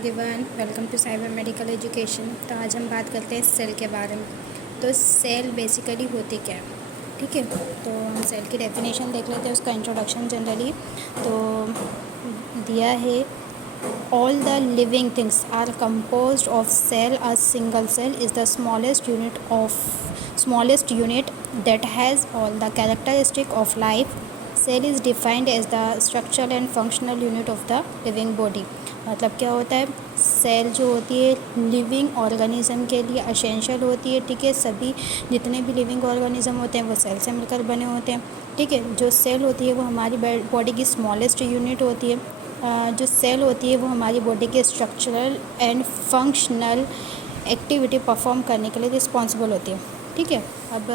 Everyone, welcome to cyber medical education. तो आज हम बात करते हैं सेल के बारे में। तो सेल बेसिकली होती क्या है, ठीक है। तो हम सेल की डेफिनेशन देख लेते हैं, उसका इंट्रोडक्शन जनरली तो दिया है। All the living things are composed of cell. A single cell is the smallest unit that has all the characteristic of life. Cell is defined as the structural and functional unit of the living body. मतलब क्या होता है, cell जो होती है living organism के लिए essential होती है, ठीक है। सभी जितने भी लिविंग ऑर्गेनिज्म होते हैं वो सेल से मिलकर बने होते हैं, ठीक है। जो सेल होती है वो हमारी बॉडी की स्मॉलेस्ट यूनिट होती है। जो सेल होती है वो हमारी बॉडी के structural and functional activity perform करने के लिए रिस्पॉन्सिबल होती है, ठीक है। अब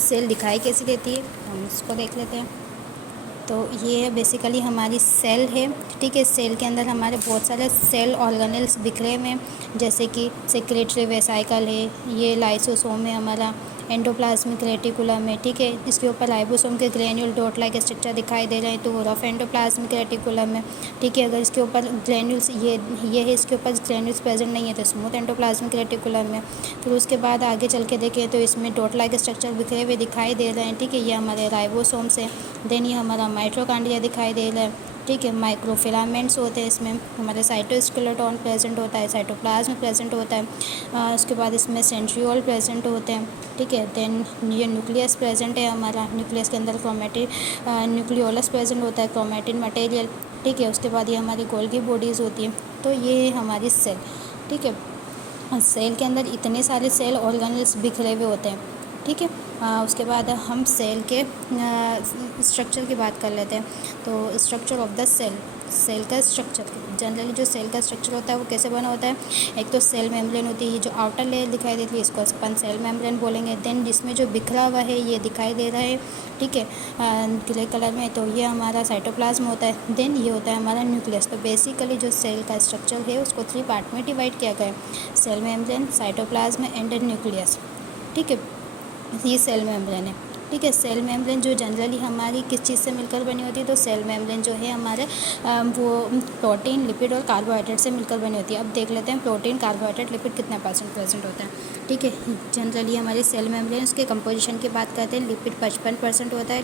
सेल दिखाई कैसी देती है हम इसको देख लेते हैं। तो ये है बेसिकली हमारी सेल है, ठीक है। सेल के अंदर हमारे बहुत सारे सेल ऑर्गेनेल्स बिखरे हुए हैं, जैसे कि सेक्रेटरी वेसाइकल है, ये लाइसोसोम है हमारा, एंडोप्लाज्मिक रेटिकुलम है, ठीक है। इसके ऊपर राइबोसोम के ग्रेन्यूल डॉट लाइक स्ट्रक्चर दिखाई दे रहे हैं, तो रफ एंडोप्लाज्मिक रेटिकुलम है, ठीक है। अगर इसके ऊपर ग्रेन्यूल्स ये है, इसके ऊपर ग्रेन्यूल्स प्रेजेंट नहीं है तो स्मूथ एंडोप्लाज्मिक रेटिकुलम है। फिर उसके बाद आगे चल के देखें तो इसमें डॉट लाइक स्ट्रक्चर बिखरे हुए दिखाई दे रहे हैं, ठीक है। ये हमारे राइबोसोम्स हैं। देन ये हमारा माइटोकॉन्ड्रिया दिखाई दे रहा है, ठीक है। माइक्रोफिलामेंट्स होते हैं, इसमें हमारे साइटोस्केलेटन प्रेजेंट होता है, साइटोप्लाज्म प्रेजेंट होता है। उसके बाद इसमें सेंट्रियोल प्रेजेंट होते हैं, ठीक है। देन ये न्यूक्लियस प्रेजेंट है हमारा, न्यूक्लियस के अंदर क्रोमेटिन न्यूक्लियोलस प्रेजेंट होता है, क्रोमेटिन मटेरियल, ठीक है। उसके बाद ये हमारी गोल्गी बॉडीज़ होती हैं। तो ये हमारी सेल, ठीक है। सेल के अंदर इतने सारे सेल ऑर्गेनेल्स बिखरे हुए होते हैं, ठीक है। उसके बाद हम सेल के स्ट्रक्चर की बात कर लेते हैं। तो structure of the cell, cell का स्ट्रक्चर जनरली जो सेल का स्ट्रक्चर होता है वो कैसे बना होता है। एक तो सेल मेम्ब्रेन होती है, ये जो आउटर लेयर दिखाई देती है इसको अपन सेल मेम्ब्रेन बोलेंगे। देन जिसमें जो बिखरा हुआ है ये दिखाई दे रहा है, ठीक है, ग्रे कलर में, तो ये हमारा साइटोप्लाज्म होता है। देन ये होता है हमारा न्यूक्लियस। तो बेसिकली जो सेल का स्ट्रक्चर है उसको 3 पार्ट में डिवाइड किया गया है, cell membrane, cytoplasm and nucleus, ठीक है। ये सेल मेम्ब्रेन है, ठीक है। सेल मेम्ब्रेन जो जनरली हमारी किस चीज़ से मिलकर बनी होती है, तो सेल मेम्ब्रेन जो है हमारे वो प्रोटीन, लिपिड और कार्बोहाइड्रेट से मिलकर बनी होती है। अब देख लेते हैं प्रोटीन, कार्बोहाइड्रेट, लिपिड कितना % प्रेजेंट होता है, ठीक है। जनरली हमारे सेल मेम्ब्रेन उसके कंपोजिशन की बात करते हैं, लिपिड 55% होता है,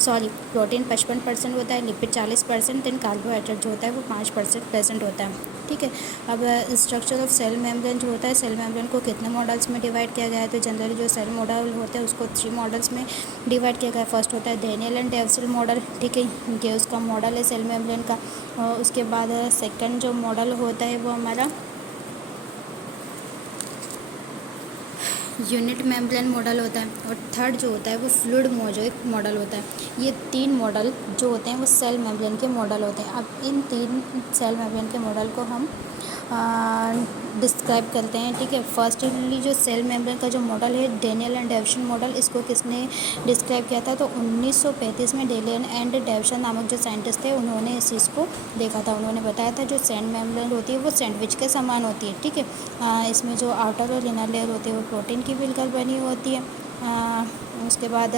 सॉरी प्रोटीन 55% होता है, लिपिड 40%, देन कार्बोहाइड्रेट जो होता है वो 5% प्रेजेंट होता है, ठीक है। अब स्ट्रक्चर ऑफ सेल मेम्ब्रेन जो होता है, सेल मेम्ब्रेन को कितने मॉडल्स में डिवाइड किया गया है, तो जनरली जो सेल मॉडल होते हैं उसको 3 मॉडल्स में डिवाइड किया गया है। फर्स्ट होता है डेनियल एंड डेवसिल मॉडल, ठीक है, ये उसका मॉडल है सेल मेम्ब्रेन का। और उसके बाद सेकंड जो मॉडल होता है वो हमारा यूनिट मेम्ब्रेन मॉडल होता है, और थर्ड जो होता है वो फ्लूइड मोज़ेक मॉडल होता है। ये 3 मॉडल जो होते हैं वो सेल मेम्ब्रेन के मॉडल होते हैं। अब इन 3 सेल मेम्ब्रेन के मॉडल को हम डिस्क्राइब करते हैं, ठीक है। फर्स्टली जो सेल मेम्ब्रेन का जो मॉडल है डेनियल एंड डेविसन मॉडल, इसको किसने डिस्क्राइब किया था, तो 1935 में डेनियल एंड डेविसन नामक जो साइंटिस्ट थे उन्होंने इस चीज़ को देखा था। उन्होंने बताया था जो सेल मेम्ब्रेन होती है वो सैंडविच के समान होती है, ठीक है। इसमें जो आउटर और इनर लेयर होती है वो प्रोटीन की मिलकर बनी होती है। उसके बाद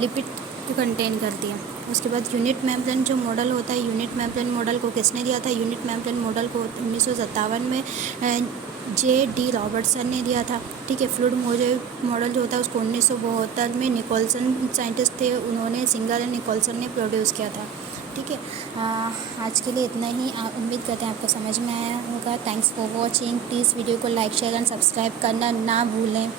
लिपिड को कंटेन करती है। उसके बाद यूनिट मेम्ब्रेन जो मॉडल होता है, यूनिट मेम्ब्रेन मॉडल को किसने दिया था, यूनिट मेम्ब्रेन मॉडल को 1957 में J.D. रॉबर्टसन ने दिया था, ठीक है। फ्लूइड मोज़ेक मॉडल जो होता है उसको 1972 में निकोलसन साइंटिस्ट थे, उन्होंने सिंगर एंड निकोलसन ने प्रोड्यूस किया था, ठीक है। आज के लिए इतना ही। उम्मीद करते हैं आपको समझ में आया होगा। Thanks for watching. Please video को लाइक, शेयर एंड सब्सक्राइब करना ना भूलें।